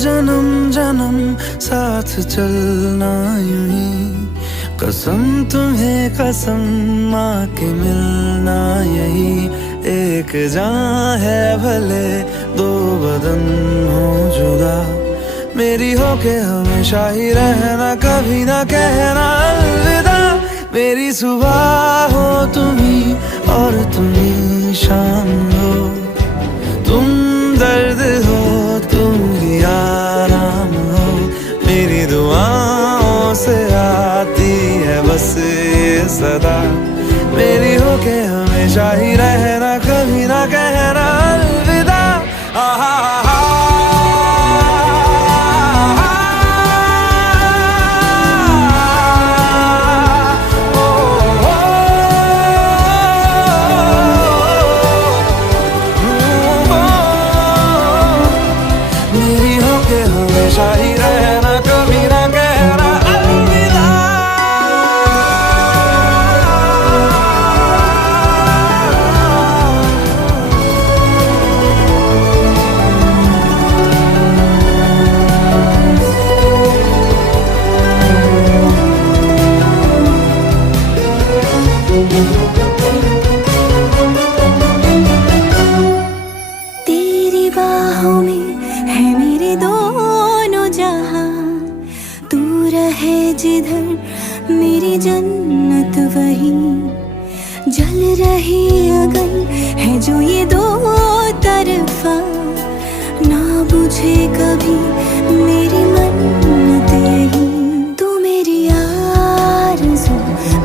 जन्म जन्म साथ चलना यूं ही, कसम तुम्हें कसम माँ के मिलना यही। एक जान है भले दो बदन हो जुदा, मेरी हो के हमेशा ही रहना, कभी ना कहना अलविदा। मेरी सुबह हो तुम्ही और तुम्ही शाम हो, तुम दर्द हो तुम ही आराम हो। मेरी दुआओं से आती है बस ये सदा, मेरी हो के हमेशा ही रहना, कभी ना कहना अलविदा। मेरी हो के हमेशा ही रहना, कभी ना कहना अलविदा। तेरी बाहों में है मेरे दोनों जहां, तू रहे जिधर मेरी जन्नत वही। जल रही अगन है जो ये दो तरफा, ना बुझे कभी मेरी मन्नत यही। तू मेरी आरज़ू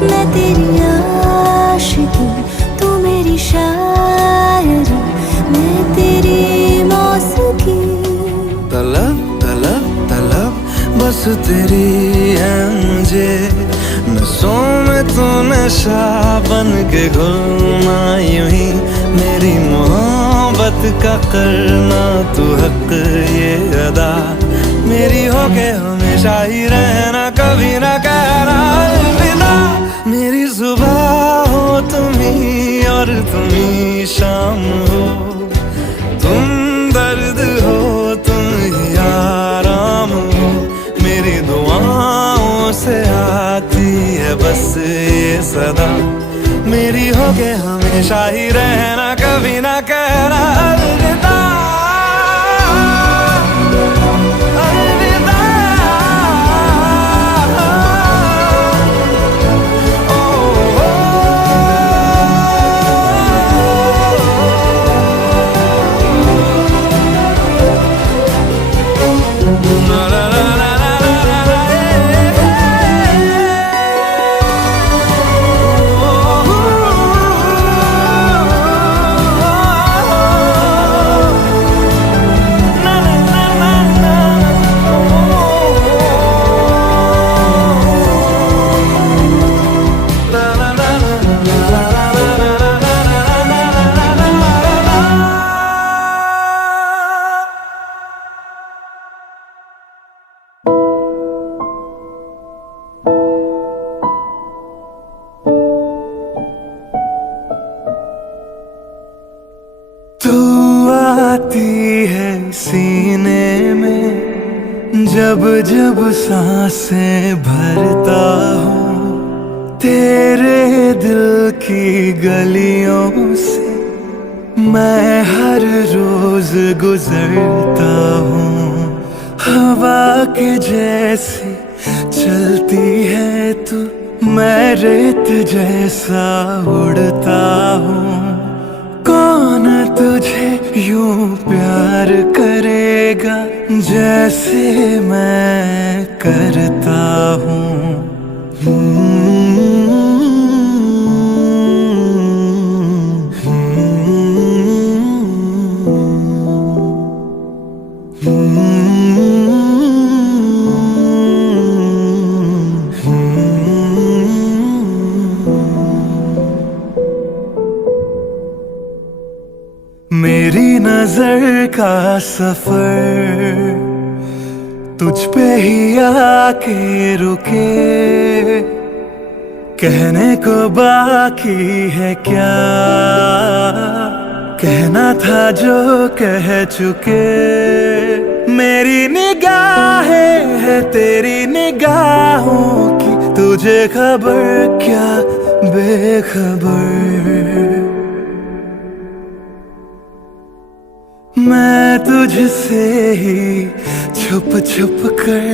मैं तेरी आशिकी, तू मेरी शायरी मैं तेरी मौसीकी। तलब तलब तलब बस तेरी है मुझे, नसों में तू नशा बन के घुलना यूं ही। मेरी मोहब्बत का करना तू हक ये अदा, मेरी हो के हमेशा ही रहना, कभी ना कहना अलविदा। मेरी सुबह हो तुम्ही और तुम्ही शाम हो, तुम दर्द हो तुम ही आराम हो। मेरी दुआओं से आती है बस ये सदा, मेरी हो के हमेशा ही रहना, कभी ना कहना अलविदा। अलविदा। तू आती है सीने में जब जब सांसें भरता हूँ, तेरे दिल की गलियों से मैं हर रोज गुजरता हूँ। हवा के जैसी चलती है तू, मैं रेत जैसा उड़ता हूँ। कौन तुझे यूं प्यार करेगा जैसे मैं करता हूँ। मेरी नजर का सफर तुझ पे ही आके रुके, कहने को बाकी है क्या, कहना था जो कह चुके। मेरी निगाहें है तेरी निगाहों की, तुझे खबर क्या बेखबर। मैं तुझसे ही छुप छुप कर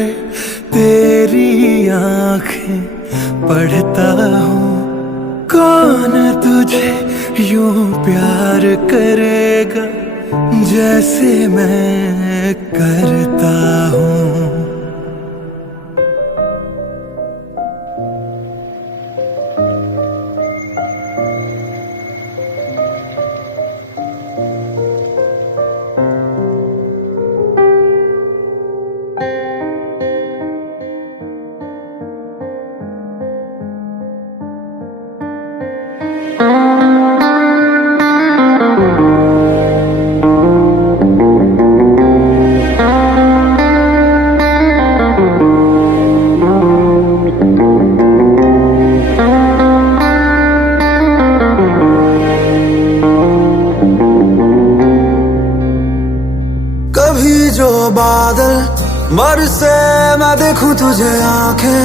तेरी आंखें पढ़ता हूँ। कौन तुझे यूं प्यार करेगा जैसे मैं करता हूँ। कभी जो बादल बरसे मैं देखूं तुझे आंखें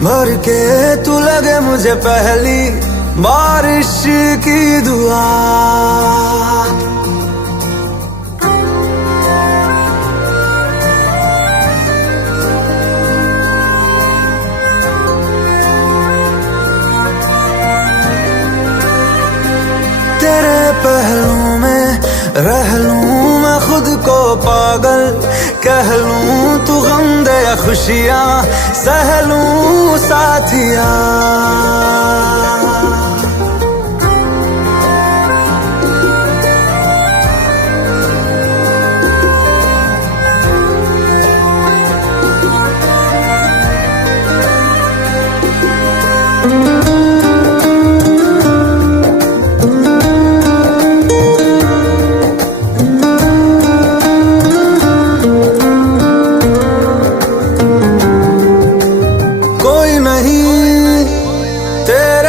भर के, तू लगे मुझे पहली बारिश की दुआ। तेरे पहलू में रह लूं मैं खुद को पागल, कह लूं तू गम दे या खुशियां सह लूं साथिया।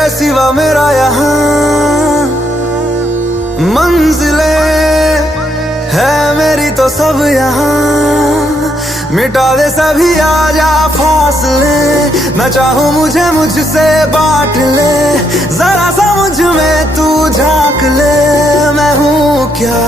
सिवा मेरा यहाँ मंजिलें है मेरी तो सब यहाँ, मिटा दे सभी आजा फासले। मैं चाहूँ मुझे मुझसे बांट ले, जरा सा मुझ में तू झांक ले। मैं हूँ क्या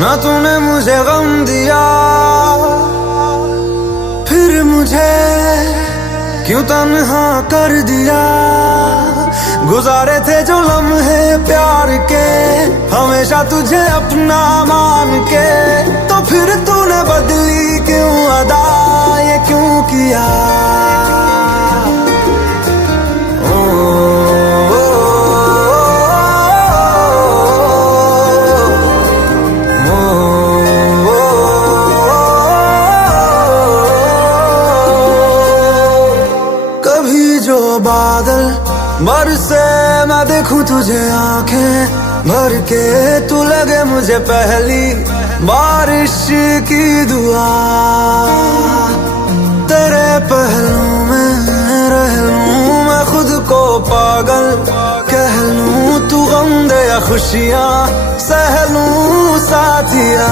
ना तूने मुझे गम दिया, फिर मुझे क्यों तन्हा कर दिया। गुजारे थे जो लम्हे प्यार के हमेशा तुझे अपना मान के, तो फिर तूने बदली क्यों अदा, ये क्यों किया। बादल बरसे मैं देखूं तुझे आंखें भर के, तू लगे मुझे पहली बारिश की दुआ। तेरे पहलू में रह लूं मैं खुद को पागल, कह लूं तू गम दे या खुशियां सह लूं साथिया।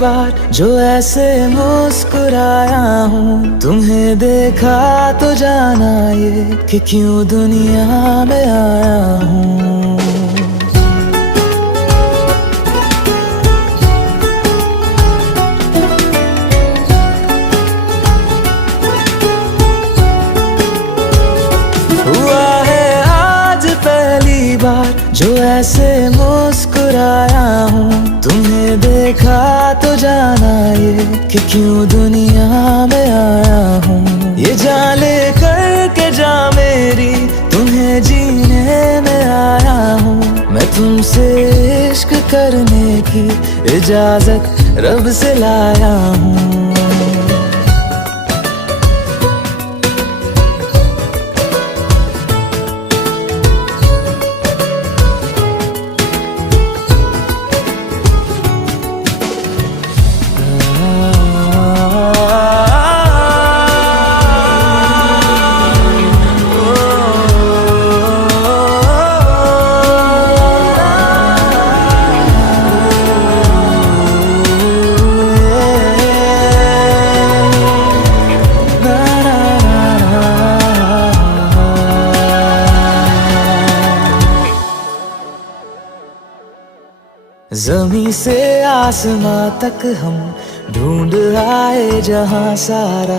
बार जो ऐसे मुस्कुराया हूँ, तुम्हें देखा तो जाना ये कि क्यों दुनिया में आया हूँ। हुआ है आज पहली बार जो ऐसे मुस्कुराया हूँ, तुम्हें देखा तो जाना ये कि क्यों दुनिया में आया हूँ। ये जान ले करके जा मेरी, तुम्हें जीने में आया हूँ। मैं तुमसे इश्क करने की इजाजत रब से लाया हूँ। ज़मीं से आसमां तक हम ढूंढ आए जहां सारा,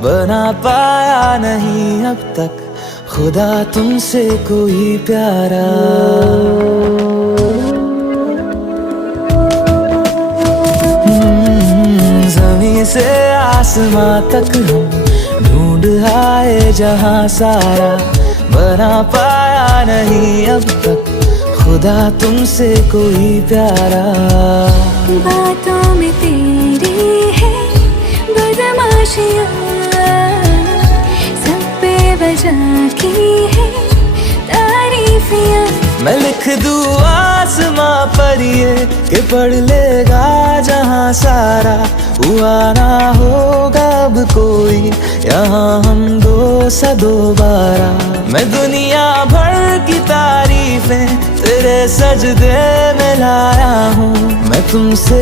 बना पाया नहीं अब तक खुदा तुमसे कोई प्यारा। ज़मीं से आसमां तक हम ढूंढ आए जहां सारा, बना पाया नहीं अब तक खुदा तुमसे कोई प्यारा। बातों में तेरी है बदमाशियाँ, सब पे वजह की है तारीफियाँ। मैं लिख दूँ आसमां पर ये कि पढ़ लेगा जहां सारा, हुआ ना होगा अब कोई यहाँ हम दो सा दोबारा। मैं दुनिया भर की तारीफें तेरे सजदे में लाया हूँ। मैं तुमसे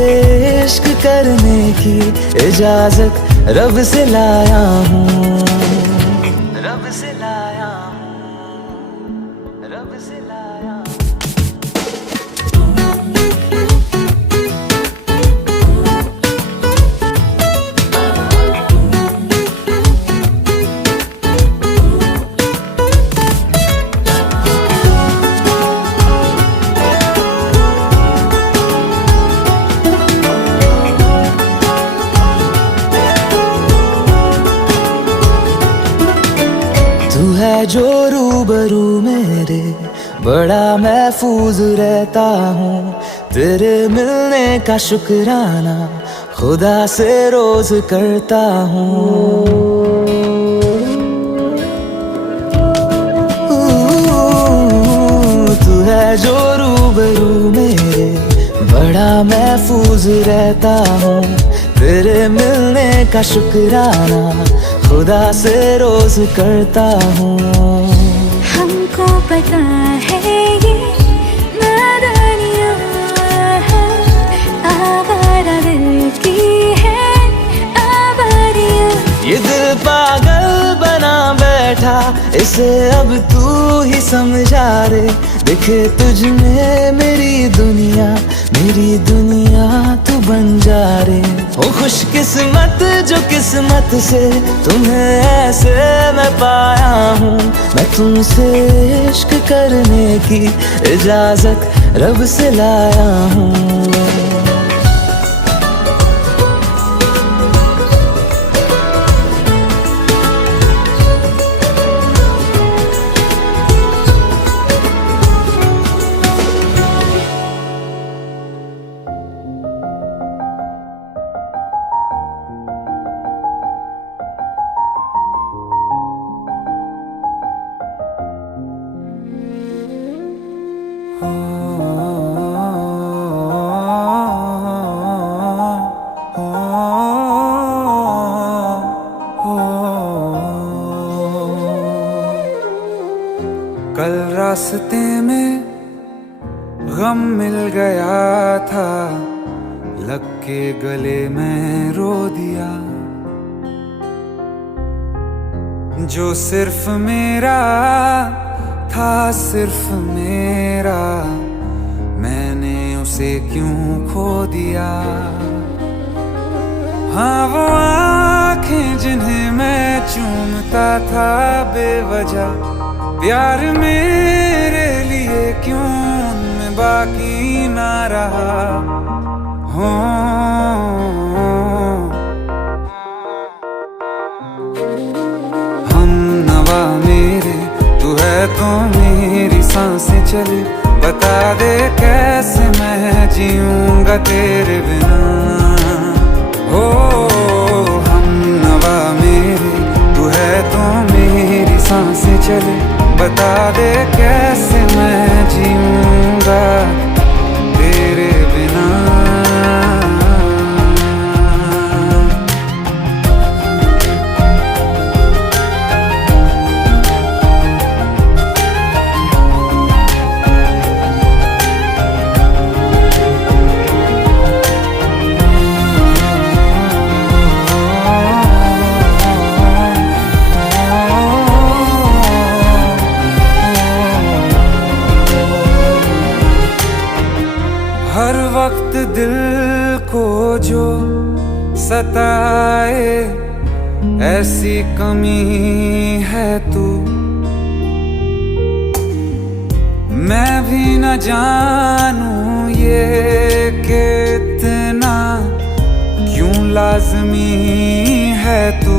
इश्क करने की इजाजत रब से लाया हूँ। रब से लाया हूँ, रब से लाया हूँ। तू है जो रूबरू मेरे, बड़ा महफूज रहता हूँ। तेरे मिलने का शुक्राना खुदा से रोज करता हूँ। तू है जो रूबरू मेरे, बड़ा महफूज रहता हूँ। तेरे मिलने का शुक्राना खुदा से रोज करता हूँ। हमको पता है ये नादानियाँ है, आवारा दिल की है आवारियाँ। ये दिल पागल बना बैठा, इसे अब तू ही समझा रे। दिखे तुझ में मेरी दुनिया तू बन जा रे। हो खुशकिस्मत जो किस्मत से तुम्हें ऐसे मैं पाया हूँ। मैं तुमसे इश्क करने की इजाजत रब से लाया हूँ। कल रास्ते में गम मिल गया था, लग के गले में रो दिया। जो सिर्फ मेरा था, सिर्फ मेरा, मैंने उसे क्यों खो दिया। हाँ वो आँखें जिन्हें मैं चूमता था बेवजह, प्यार मेरे लिए क्यों उनमें बाकी ना रहा। हो हम नवा मेरे, तू है तो मेरी सांसें चले। बता दे कैसे मैं जीऊंगा तेरे बिना। हो हम नवा मेरे, तू है तो मेरी सांसें चले। बता दे कैसे मैं जीऊंगा तेरे बिना। हर वक्त दिल को जो सताए, ऐसी कमी है तू। मैं भी न जानूं ये कि इतना क्यों लाज़मी है तू।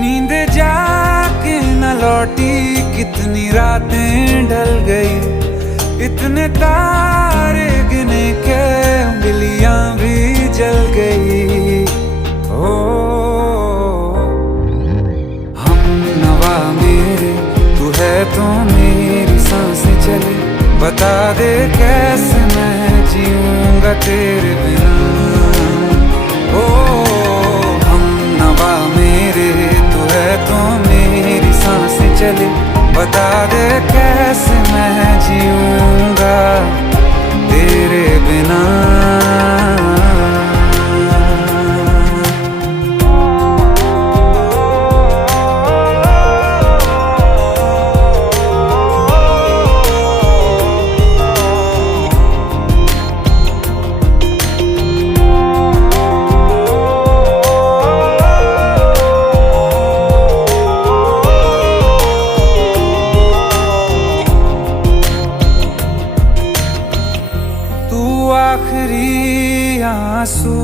नींद जाके न लौटी, कितनी रातें ढल गई। इतने तारे गिने के उंगलियां भी जल गई। ओ हम नवा मेरे, तू है तो मेरी सांसें चले। बता दे कैसे मैं जीऊंगा तेरे बिना। ओ हम नवा मेरे, तू है तो मेरी सांसें चले। बता दे कैसे मैं जीऊंगा तेरे बिना। आखिरी आंसू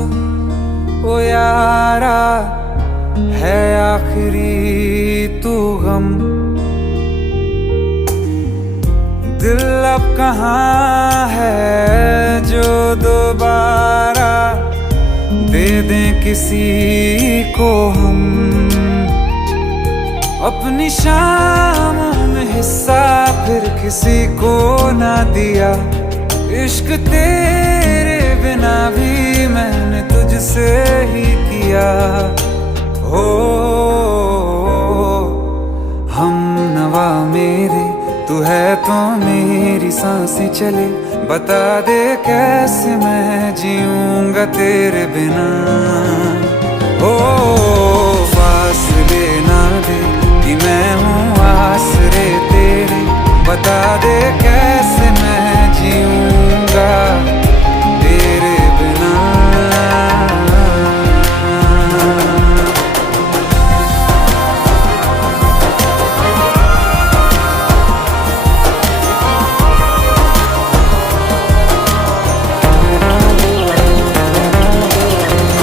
ओ यारा है, आखिरी तू गम। दिल अब कहाँ है जो दोबारा दे दें किसी को हम। अपनी शामों में हिस्सा फिर किसी को ना दिया। इश्क तेरे बिना भी मैंने तुझसे ही किया। हो हम नवा मेरे, तू है तो मेरी सांसें चले। बता दे कैसे मैं जीऊंगा तेरे बिना। हो फासले ना दे कि मैं हूँ आसरे तेरे। बता दे कैसे मैं जीऊंगा तेरे बिना।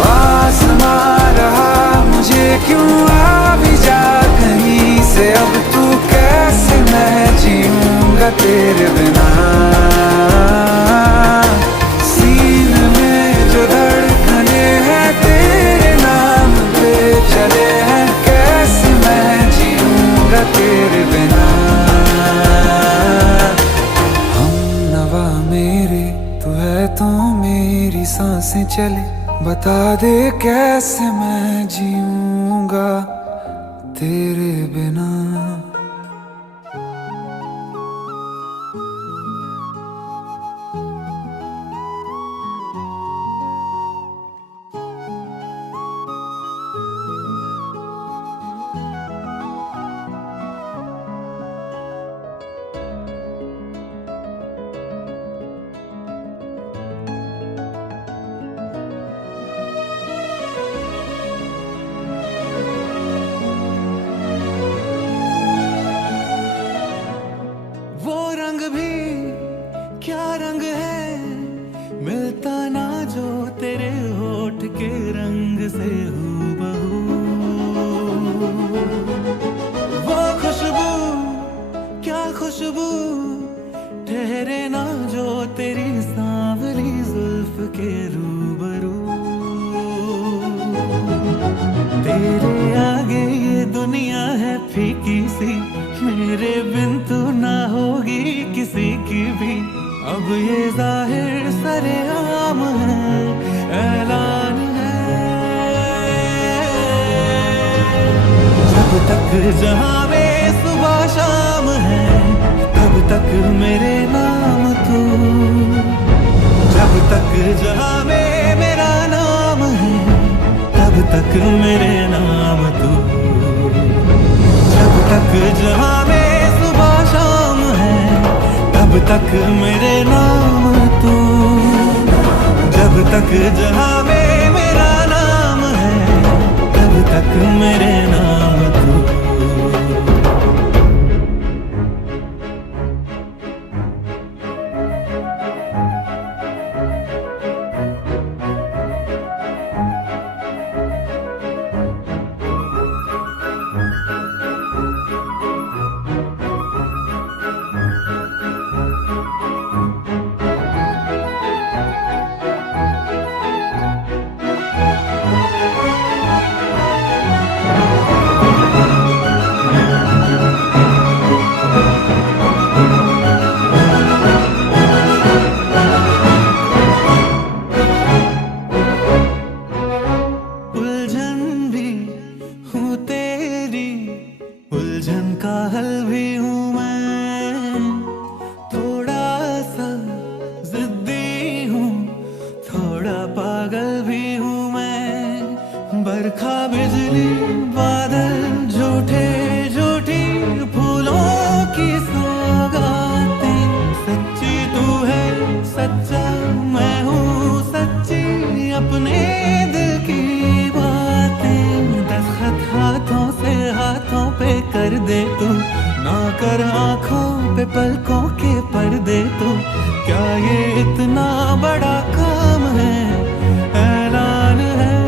आसमां रहा मुझे क्यों आ भी जा कहीं से। अब तू कैसे मैं जीऊंगा तेरे बिना। सीने में जो धड़कने हैं तेरे नाम पे चले हैं, कैसे मैं जीऊंगा तेरे बिना। हम नवा मेरे, तू है तो मेरी सांसें चले। बता दे कैसे मैं जीऊंगा तेरे बिना। तेरे आगे ये दुनिया है फीकी सी, मेरे बिन तू ना होगी किसी की भी। अब ये जाहिर सरेआम है, ऐलान है, जब तक जहां में सुबह शाम है तब तक मेरे नाम तू, जब तक जहां में मेरा नाम है तब तक मेरे नाम तू, जब तक जहां में सुबह शाम है तब तक मेरे नाम तू, जब तक जहां में मेरा नाम है तब तक मेरे नाम तू। उलझन का हल भी हूँ मैं, थोड़ा सा जिद्दी हूँ, थोड़ा पागल भी हूँ मैं। बरखा बिजली बादल झूठे झूठी फूलों की सौगातें, सच्ची तू है सच्चा मैं हूँ सच्ची अपने दिल की बातें। दस्तखत हाथों से हाथों पे कर दे तू, ना कर आंखों पे पलकों के पर्दे तू। क्या ये इतना बड़ा काम है, ऐलान है,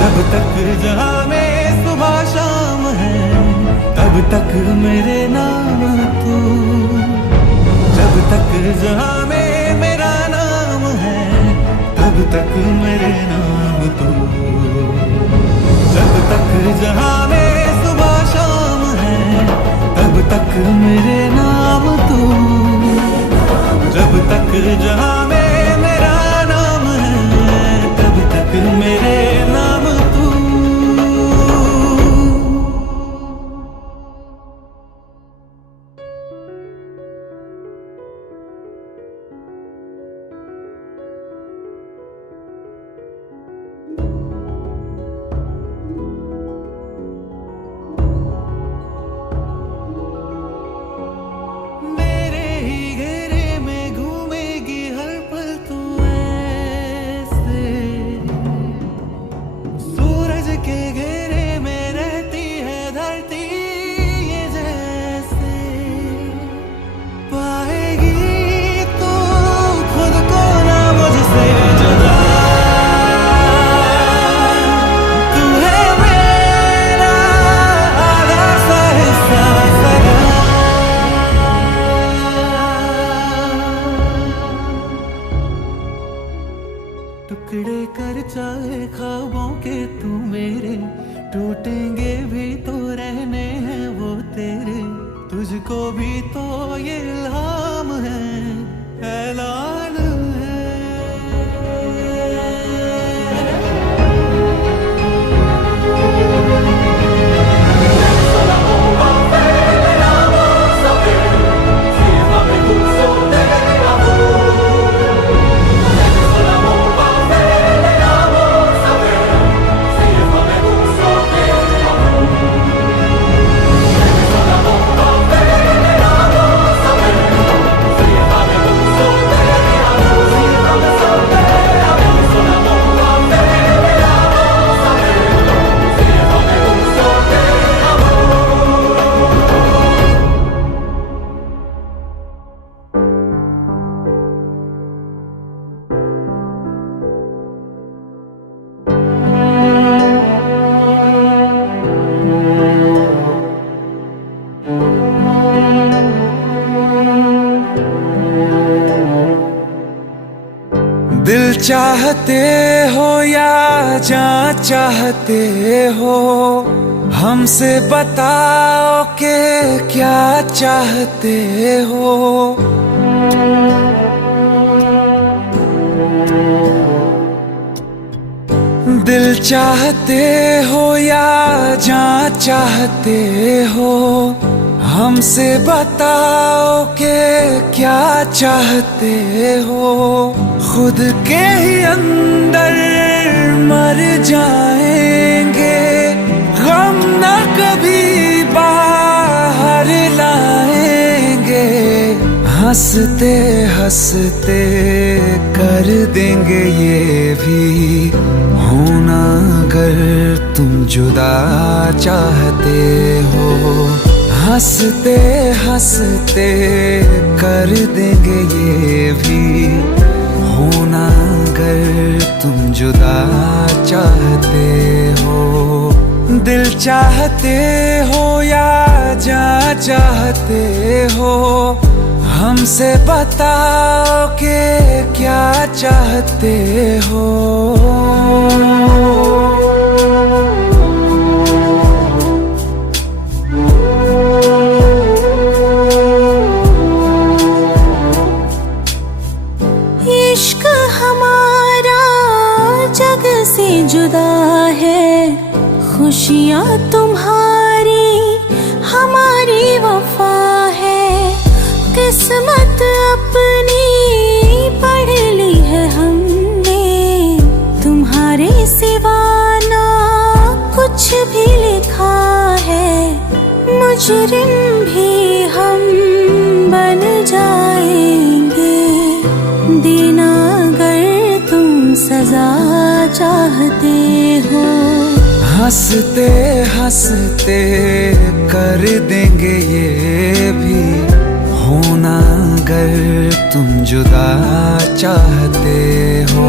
जब तक जहां में सुबह शाम है तब तक मेरे नाम तू, जब तक जहां में मेरा नाम है तब तक मेरे नाम तू, जब तक जहां में सुबह शाम है तब तक मेरे नाम तू, जब तक जहां में मेरा नाम है तब तक मेरे नाम तू। टुकड़े कर चाहे ख्वाबों के तू मेरे, टूटेंगे भी तो रहने हैं वो तेरे। तुझको भी तो ये इल्हाम है, ऐलान है, दिल चाहते हो या जान चाहते हो, हमसे बताओ कि क्या चाहते हो। दिल चाहते हो या जान चाहते हो, हमसे बताओ कि क्या चाहते हो। खुद के ही अंदर मर जाएंगे, गम न कभी बाहर लाएंगे। हंसते हंसते कर देंगे ये भी होना, अगर तुम जुदा चाहते हो। हंसते हंसते कर देंगे ये भी होना, अगर तुम जुदा चाहते हो। दिल चाहते हो या जान चाहते हो, हमसे बताओ कि क्या चाहते हो। इश्क हमारा जग से जुदा है, खुशियाँ तुम्हारी हमारी वफा है। किस्मत अपनी पढ़ ली है हमने, तुम्हारे सिवा ना कुछ भी लिखा है। मुजरिम भी हम बन जाएंगे, देना अगर तुम सजा चाहते हो। हंसते हंसते कर देंगे ये भी होना, अगर तुम जुदा चाहते हो।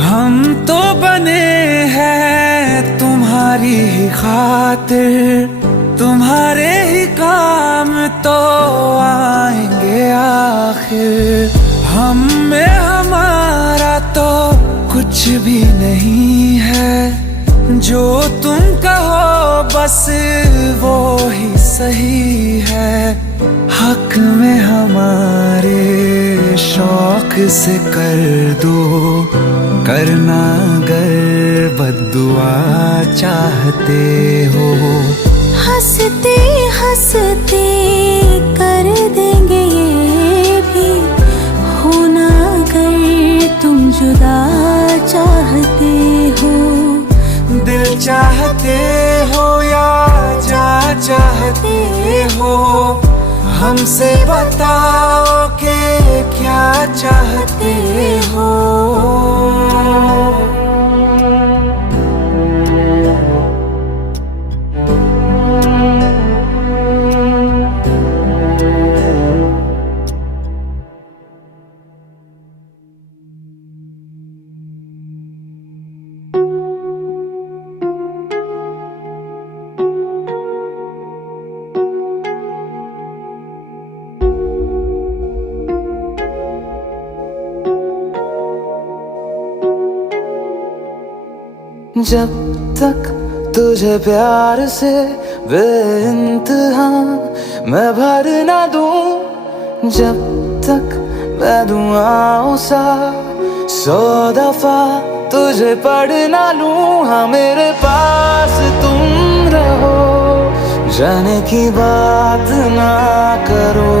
हम तो बने हैं तुम्हारी ही खातिर, तुम्हारे ही काम तो आएंगे आखिर। हम में हमारा तो कुछ भी नहीं है, जो तुम कहो बस वो ही सही है। हक में हमारे शौक से कर दो, करना अगर बद्दुआ चाहते हो। हंसते हंसते कर देंगे ये भी होना, अगर तुम जुदा चाहते हो। दिल चाहते हो या जान चाहते हो, हमसे बताओ कि क्या चाहते हो। जब तक तुझे प्यार से बेइंतहा मैं भर ना दूं, जब तक मैं दुआओं सा 100 दफा तुझे पढ़ ना लूं। हाँ मेरे पास तुम रहो, जाने की बात ना करो।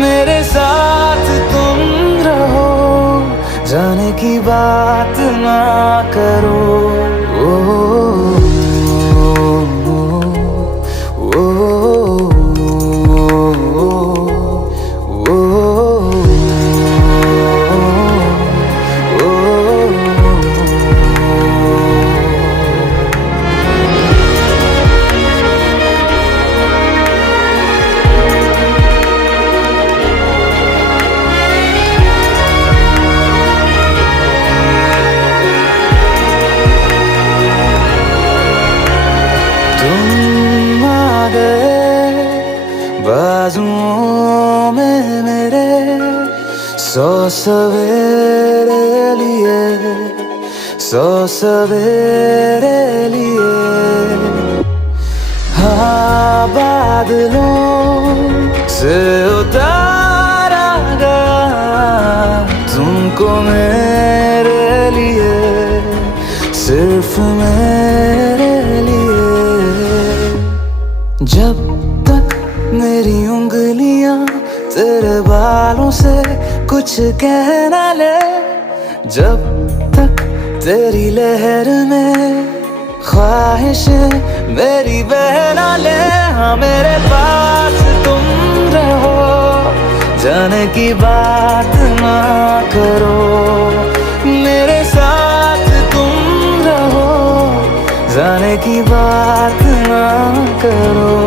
मेरे साथ तुम रहो, जाने की बात ना करो। बाजुओं में मेरे 100 सवेरे लिए, 100 सवेरे लिए। हाँ, बादलों से उतारा गया तुमको मेरे लिए, सिर्फ मेरे लिए। जब तक मेरी उंगलियां तेरे बालों से कुछ कह ना ले, जब तक तेरी लहर में ख्वाहिशें मेरी बह ना ले। हाँ, मेरे पास तुम रहो, जाने की बात ना करो, मेरे साथ तुम रहो, जाने की बात ना करो।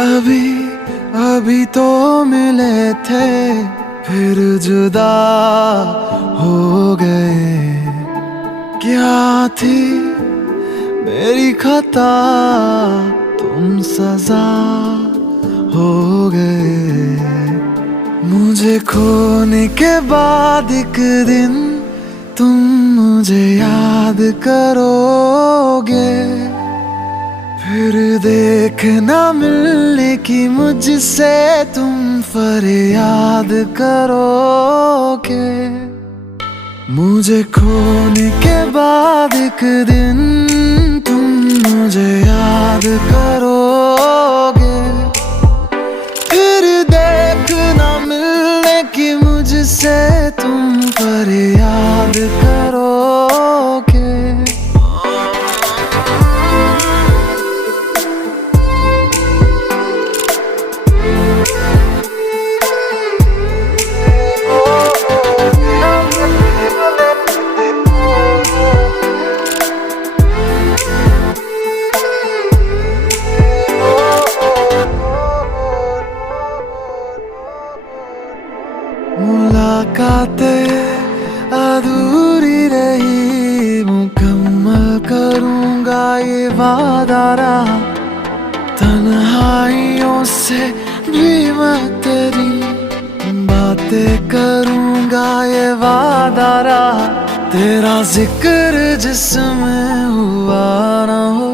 अभी अभी तो मिले थे, फिर जुदा हो गए। क्या थी मेरी खता, तुम सजा हो गए। मुझे खोने के बाद एक दिन तुम मुझे याद करोगे, फिर देखना मिलने की मुझसे तुम फरियाद करोगे। मुझे खोने के बाद एक दिन तुम मुझे याद करोगे, फिर देखना मिलने की मुझसे तुम फरियाद करोगे। मुलाकातें अधूरी रही, मुकम्मल करूंगा ये वादा रहा। तन्हाइयों से भी मैं तेरी बातें करूंगा ये वादा रहा। तेरा जिक्र जिसमें हुआ ना हो,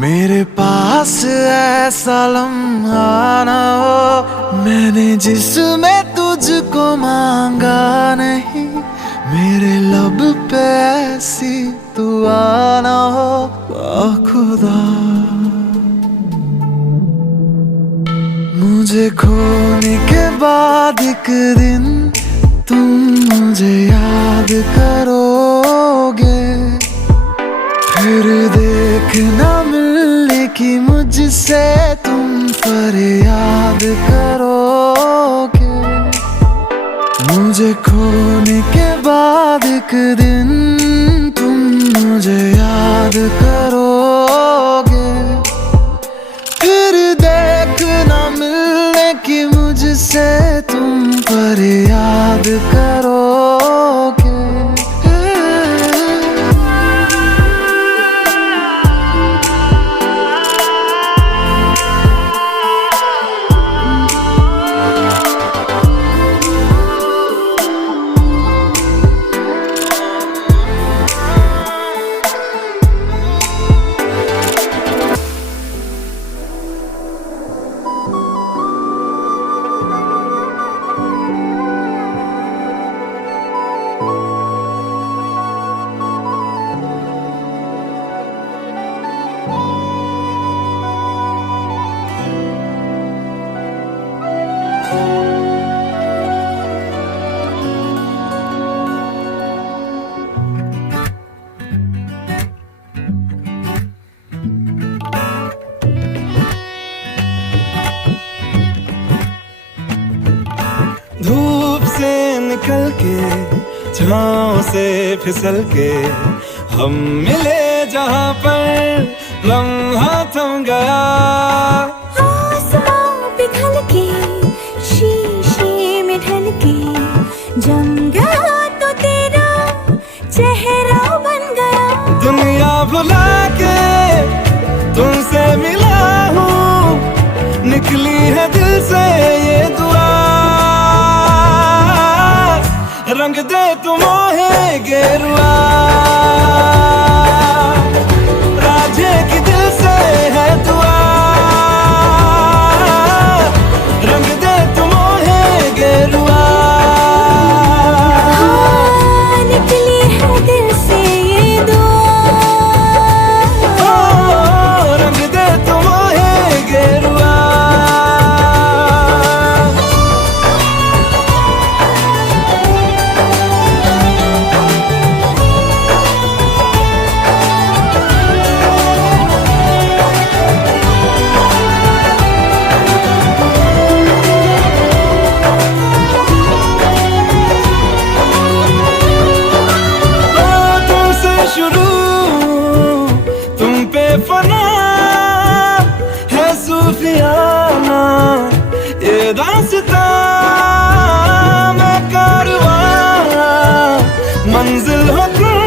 मेरे पास ऐसा लम्हा ना हो। मैंने जिसमें तुझको मांगा नहीं, मेरे लब पे ऐसी दुआ ना हो। आ खुदा, मुझे खोने के बाद एक दिन तुम मुझे याद करोगे, फिर देखना मिलने की मुझसे तुम फरियाद करोगे। मुझे खोने के बाद एक दिन तुम मुझे याद करोगे, फिर देखना मिलने की मुझसे तुम फरियाद करोगे। धूप से निकल के छाँव से फिसल के हम मिले जहाँ पर लम्हा थम गया। आसमां पिघल के शीशे में ढल के जम गया तो तेरा चेहरा बन गया। दुनिया भुला के तुमसे मिला हूँ, निकली है दिल से ये दुआ। रंग दे तुम मोहे गेरुआ, राझे की दिल से है दुआ। रंग दे तुम मोहे गेरुआ, हाँ, निकली है दिल से ये दुआ। रंग दे तुम मोहे गेरुआ। तुम पे फना है सूफियाना ये दास्तां, मैं कारवां मंजिल हो तुम,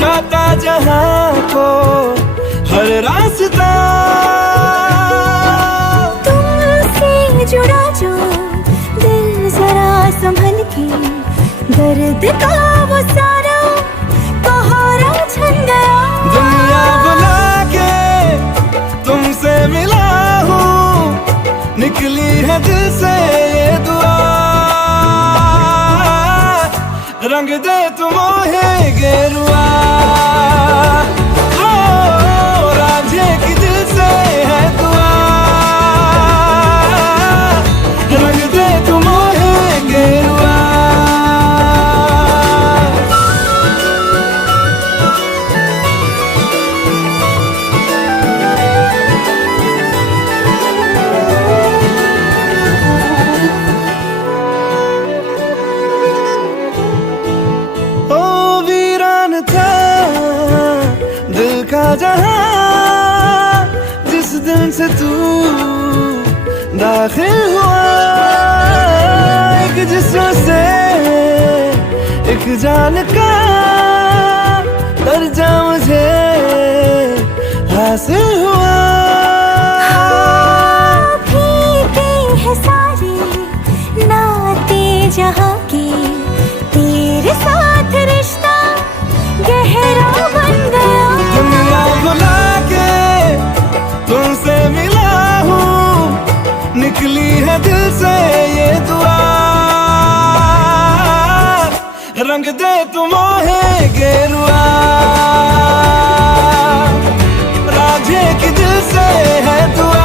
जाता जहाँ को हर रास्ता। तुमसे जुड़ा जो दिल जरा संभल के, दर्द का वो सारा कहारा छन गया। दुनिया बुला के तुमसे मिला हूँ, निकली है दिल से ये दुआ। रंग दे तुम मोहे गेरुआ, ओ राझे की दिल से है दुआ। रंग दे तुम मोहे गेरुआ। का जहां जिस दिन से तू दाखिल हुआ, एक जिस्म से एक जान का दर्जा मुझे हासिल हुआ। फीके हैं सारे नाते जहाँ के, तेरे साथ रिश्ता गहरा बन गया। दुनिया बुला के तुमसे मिला हूँ, निकली है दिल से ये दुआ। रंग दे तुम मोहे गेरुआ, राझे की दिल से है दुआ।